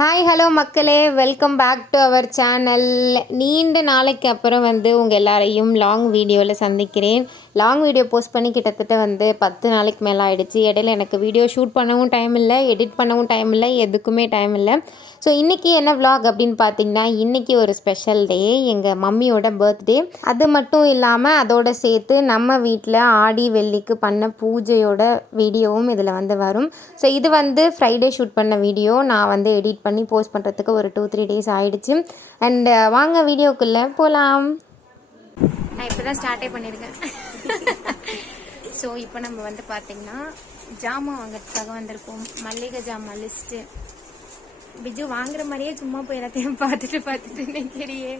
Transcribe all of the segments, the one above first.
Hi hello மக்களே, welcome back to our channel. நீண்ட நாளைக்கு அப்புறம் உங்கள் எல்லாரையும் லாங் வீடியோவில் சந்திக்கிறேன். லாங் வீடியோ போஸ்ட் பண்ணி கிட்டத்தட்ட 10 நாளைக்கு மேலே ஆகிடுச்சு. இடையில எனக்கு வீடியோ ஷூட் பண்ணவும் டைம் இல்லை, எடிட் பண்ணவும் டைம் இல்லை, எதுக்குமே டைம் இல்லை. ஸோ இன்றைக்கி என்ன விலாக் அப்படின்னு பார்த்தீங்கன்னா, இன்றைக்கி ஒரு ஸ்பெஷல் டே, எங்கள் மம்மியோட பர்த்டே. அது மட்டும் இல்லாமல் அதோடு சேர்த்து நம்ம வீட்டில் ஆடி வெள்ளிக்கு பண்ண பூஜையோட வீடியோவும் இதில் வரும். ஸோ இது ஃப்ரைடே ஷூட் பண்ண வீடியோ. நான் எடிட் பண்ணி போஸ்ட் பண்ணுறதுக்கு ஒரு 2-3 டேஸ் ஆகிடுச்சு. அண்ட் வாங்க வீடியோக்குள்ளே போகலாம். நான் இப்போ தான் ஸ்டார்ட்டே பண்ணியிருக்கேன். ஸோ இப்போ நம்ம பார்த்திங்கன்னா ஜாமான் வாங்கிறதுக்காக வந்திருக்கோம். மல்லிகை ஜாமான் லிஸ்ட்டு. பிஜு வாங்குற மாதிரியே சும்மா போய் எல்லாத்தையும் பார்த்துட்டு நினைக்கிறியே.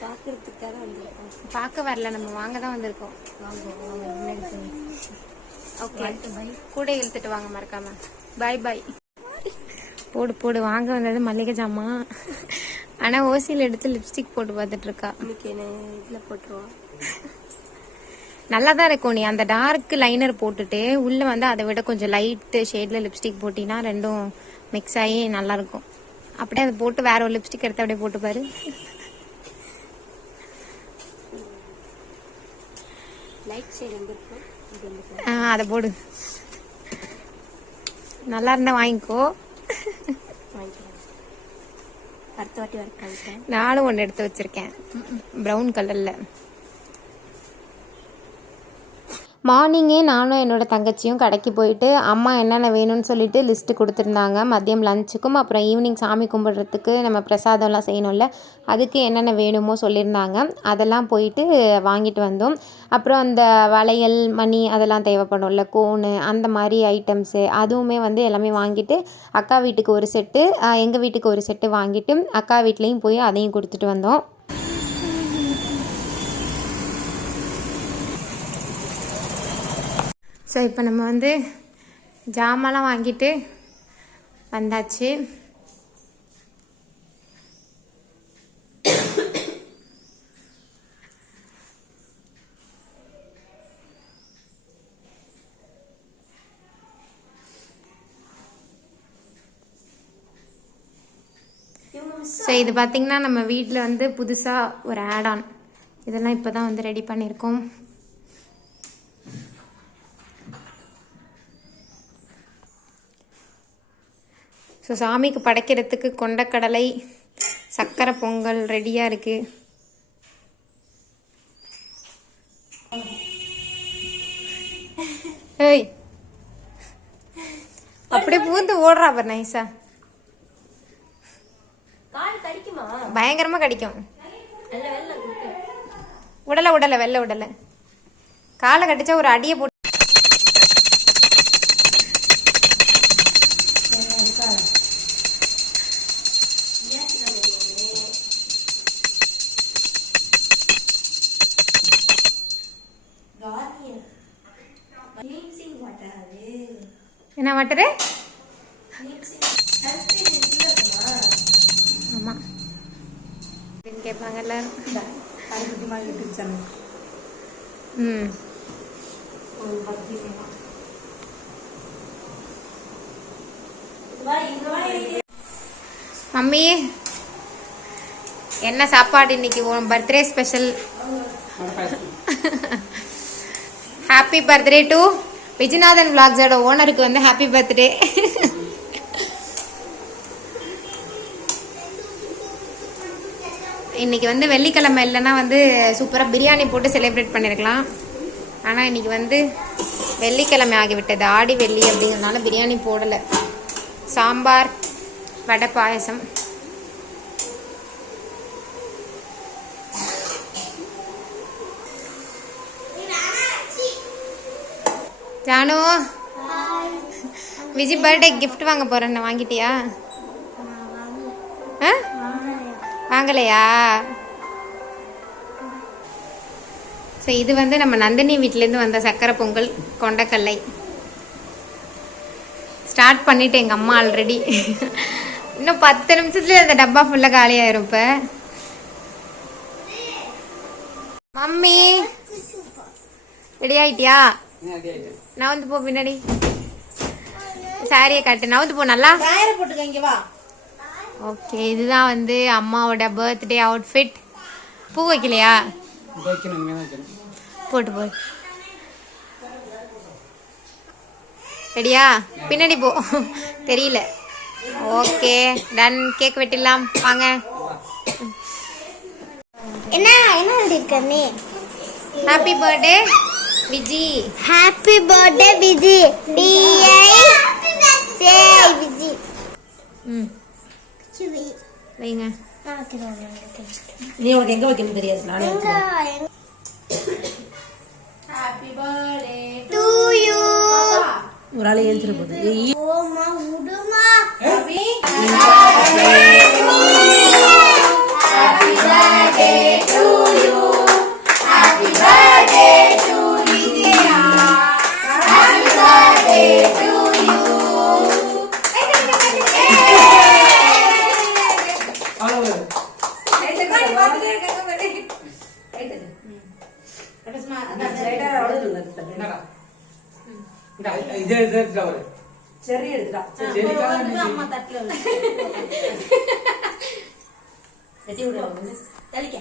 பார்க்கறதுக்காக வந்திருக்கோம். பார்க்க வரல, நம்ம வாங்க தான் வந்திருக்கோம். ஓகே, கூட இழுத்துட்டு வாங்க மறக்காம. பாய் பாய். போடு வாங்க வந்தது மல்லிகை ஜாமான். ஆனால் ஓசியில் எடுத்து லிப்ஸ்டிக் போட்டு பார்த்துட்டு இருக்கா. இதில் போட்டுருவா. நல்லா தான் இருக்கும். நீ அந்த டார்க் லைனர் போட்டுட்டு உள்ள அதை விட கொஞ்சம் லைட் ஷேட்ல லிப்ஸ்டிக் போட்டினா ரெண்டும் மிக்ஸ் ஆகி நல்லா இருக்கும். அப்படியே அதை போட்டு வேற ஒரு லிப்ஸ்டிக் எடுத்து அப்படியே போட்டு பாரு. அதை போடு. நல்லா இருந்தா வாங்கிக்கோ. நானும் ஒன்று எடுத்து வச்சிருக்கேன் ப்ரௌன் கலர்ல. மார்னிங்கே நானும் என்னோடய தங்கச்சியும் கடைக்கு போயிட்டு அம்மா என்னென்ன வேணும்னு சொல்லிட்டு லிஸ்ட்டு கொடுத்துருந்தாங்க. மதியம் லஞ்சுக்கும் அப்புறம் ஈவினிங் சாமி கும்பிட்றதுக்கு நம்ம பிரசாதம்லாம் செய்யணும்ல, அதுக்கு என்னென்ன வேணுமோ சொல்லியிருந்தாங்க. அதெல்லாம் போயிட்டு வாங்கிட்டு வந்தோம். அப்புறம் அந்த வளையல் மணி அதெல்லாம் தேவைப்படும்ல, கோனு அந்த மாதிரி ஐட்டம்ஸு அதுவுமே எல்லாமே வாங்கிட்டு அக்கா வீட்டுக்கு ஒரு செட்டு, எங்கள் வீட்டுக்கு ஒரு செட்டு வாங்கிட்டு அக்கா வீட்லேயும் போய் அதையும் கொடுத்துட்டு வந்தோம். ஸோ இப்போ நம்ம ஜாமான்லாம் வாங்கிட்டு வந்தாச்சு. ஸோ இது பார்த்திங்கன்னா நம்ம வீட்டில் புதுசாக ஒரு ஆட் ஆன் இதெல்லாம் இப்போ தான் ரெடி பண்ணியிருக்கோம். ஸோ சாமிக்கு படைக்கிறதுக்கு கொண்டக்கடலை சக்கரை பொங்கல் ரெடியாக இருக்குது. ஏய், அப்படியே பூந்து ஓடுறா பாரு நைஸா. பயங்கரமாக கடிக்கும். உடலை வெள்ளை உடலை காலை கடிச்சா ஒரு அடியை போட்டு என்ன வாட்டரு? ஆமாம் கேட்பாங்கல்ல. மம்மி என்ன சாப்பாடு இன்னைக்கு? உன் birthday special. Happy birthday to Vijayanathan விளாக்ஸோட ஓனருக்கு ஹாப்பி பர்த்டே. இன்னைக்கு வெள்ளிக்கிழமை இல்லைன்னா சூப்பராக பிரியாணி போட்டு செலிப்ரேட் பண்ணியிருக்கலாம். ஆனால் இன்னைக்கு வெள்ளிக்கிழமை ஆகிவிட்டது, ஆடி வெள்ளி அப்படிங்கிறதுனால பிரியாணி போடலை. சாம்பார், வடை, பாயசம். ஜானு, விஜய் பர்த்டே கிஃப்ட் வாங்க போறேன், வாங்கிட்டியா? வாங்கலையா? ஸோ இது நம்ம நந்தினி வீட்டிலேருந்து வந்த சக்கரை பொங்கல் கொண்டக்கல்லை. ஸ்டார்ட் பண்ணிட்டு எங்கள் அம்மா ஆல்ரெடி. இன்னும் 10 நிமிஷத்துல அந்த டப்பா ஃபுல்லாக காலியாயிரும். இப்போ மம்மி ரெடி ஆயிட்டியா? நான் போ பின்னாடி. சாரியை காட்டு, நவுந்து போ. நல்லா போட்டுக்க. இங்க வா. ஓகே, இதுதான் வந்து அம்மாவோட பர்த்டே அவுட்ஃபிட். பூ வைக்கலையா? போட்டு போய் ரெடியா? பின்னாடி போ, தெரியல. Okay done. கேக் வெட்டிடலாம் வாங்க. என்ன என்ன இருக்கனே? Happy birthday Viji. Happy birthday Viji. Viji. வைங்க. நீ உனக்கு எங்க வைக்கணும் தெரியாது. நானே ஹாப்பி பர்த்டே டு யூ. ஒரு ஆளே எழுந்துற போகுது. ஓமா உடுமா. Happy birthday to you. Happy birthday to Vijaya. Happy birthday to you. சரி எடுத்துடா. அம்மா தட்டுல வெட்டி விடுறாங்க. தெளிக்க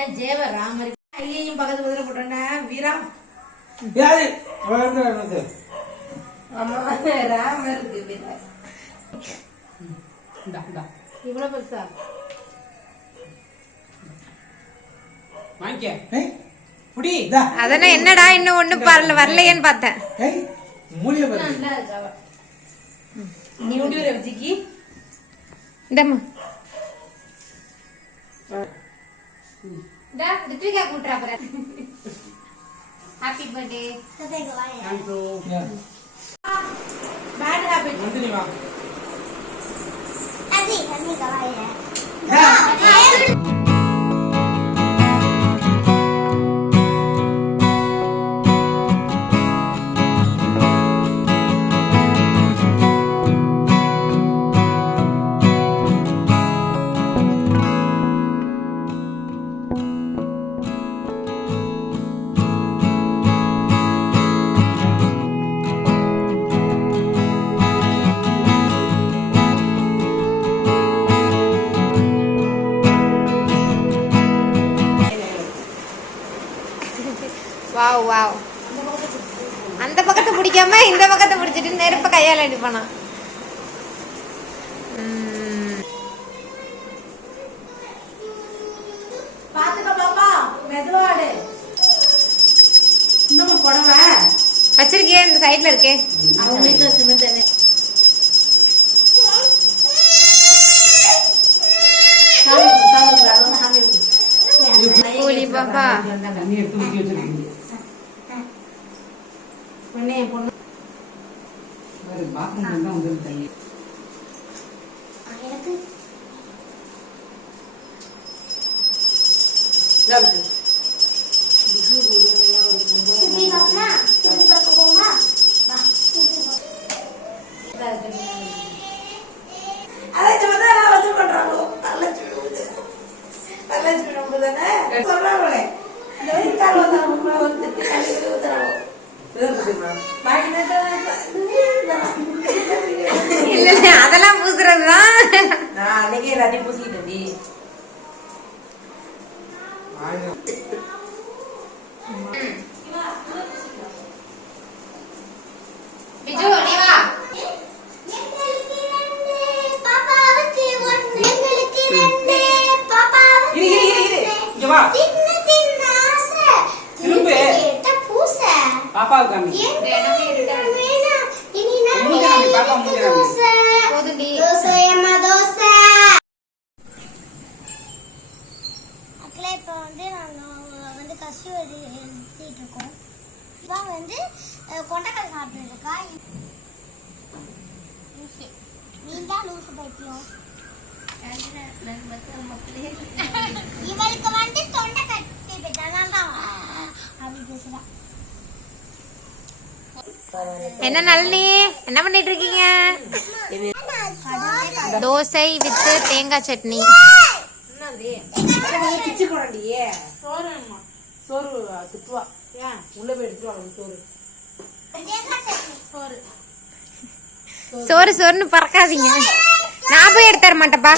ஏன் ஜேவ ராமர் ஐயையும் பக்கத்து பதில போட்டோன்னா வீரா யாரு ராமர் இருக்கு. இவ்வளவு பெருசா அதனா என்னடா இன்னும் ஒண்ணு வரலையேன்னு பார்த்தேன். நீ உண்டியோட விஜிக்கு இந்தம்மா டா திட்டுக்கா கூட்றா பாரு. Happy birthday. பேட் ஹேபிட் வந்து நீ வா. அதி அதி கவாயே. Wow wow. அந்த பக்கத்தை பிடிக்காம இந்த பக்கத்தை பிடிச்சிட்டு நெருப்ப கையால அடிப்பானா. பாத்துக்க பாப்பா, மெதுவாடு. இன்னும் புடவை வச்சிருக்கே இந்த சைடுல இருக்கே. அவங்க வீட்டுல சிமெண்ட் தானே. கூலி பாப்பா. தண்ணி எடுத்து ஊத்தி வச்சிருக்கீங்க. பொண்ணே பொண்ணு பாரு பாத்ரூம்ல தான் வந்து தண்ணி. எனக்கு லவ்டு சுத்தி பாப்பா. சுத்தி பாப்பா போமா. வா. அதை சொன்னா நான் வந்து பண்றாங்களோ. நல்ல தானே சொல்றாங்களே. இந்த வயசு கால் வந்தாங்க வந்து கல்வி ஊத்துறாங்க. இல்ல இல்ல அதெல்லாம் பூசுறதுதான். நான் அன்னைக்கே எல்லாத்தையும் பூசிக்கிட்டேன். விஜு நீ வா. பாப்பாவுக்கு ஒன்று எங்களுக்கு ரெண்டு. பாப்பாவுக்கு இங்க வா. தின்ன தின்ன ஆசை. திரும்பு. கேட்ட பூசை. பாப்பாவுக்கு காமி. இனி நான் மூஞ்ச காமி, பாப்பா மூஞ்ச காமி. தோசை. போதுண்டி. தோசை அம்மா தோசை. அக்கா இப்போ வந்து நாங்கள் வந்து கஷ்டம் எழுதிட்டு இருக்கோம். இப்போ வந்து கொண்டைக்காய் சாப்பிட்டு இருக்கா. நீ தான் லூசு பைத்தியம். இவளுக்கு வந்து தொண்டை கட்டி போயிட்டாதான் அப்படி பேசுறான். என்ன நளினி என்ன பண்ணிட்டு இருக்கீங்க? தோசை வித் தேங்காய் சட்னி. வேண்டியே சோறு வேணுமா சோறு திட்டுவா ஏன் உள்ள போய் எடுத்துட்டு வாங்க சோறு தேங்காய் சட்னி சோறு சோறுன்னு பறக்காதீங்க, நான் போய் எடுத்து தர மாட்டேப்பா.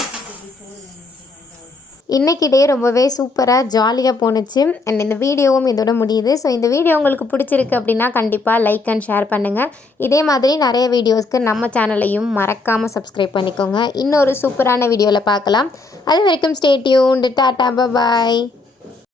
இன்றைக்கி டே ரொம்பவே சூப்பராக ஜாலியாக போணுச்சு. அண்ட் இந்த வீடியோவும் இதோட முடியுது. ஸோ இந்த வீடியோ உங்களுக்கு பிடிச்சிருக்கு அப்படின்னா கண்டிப்பாக லைக் அண்ட் ஷேர் பண்ணுங்கள். இதே மாதிரி நிறைய வீடியோஸ்க்கு நம்ம சேனலையும் மறக்காமல் சப்ஸ்கிரைப் பண்ணிக்கோங்க. இன்னொரு சூப்பரான வீடியோவில் பார்க்கலாம். அது வரைக்கும் ஸ்டே டியூன்ட். டாடா பாய்.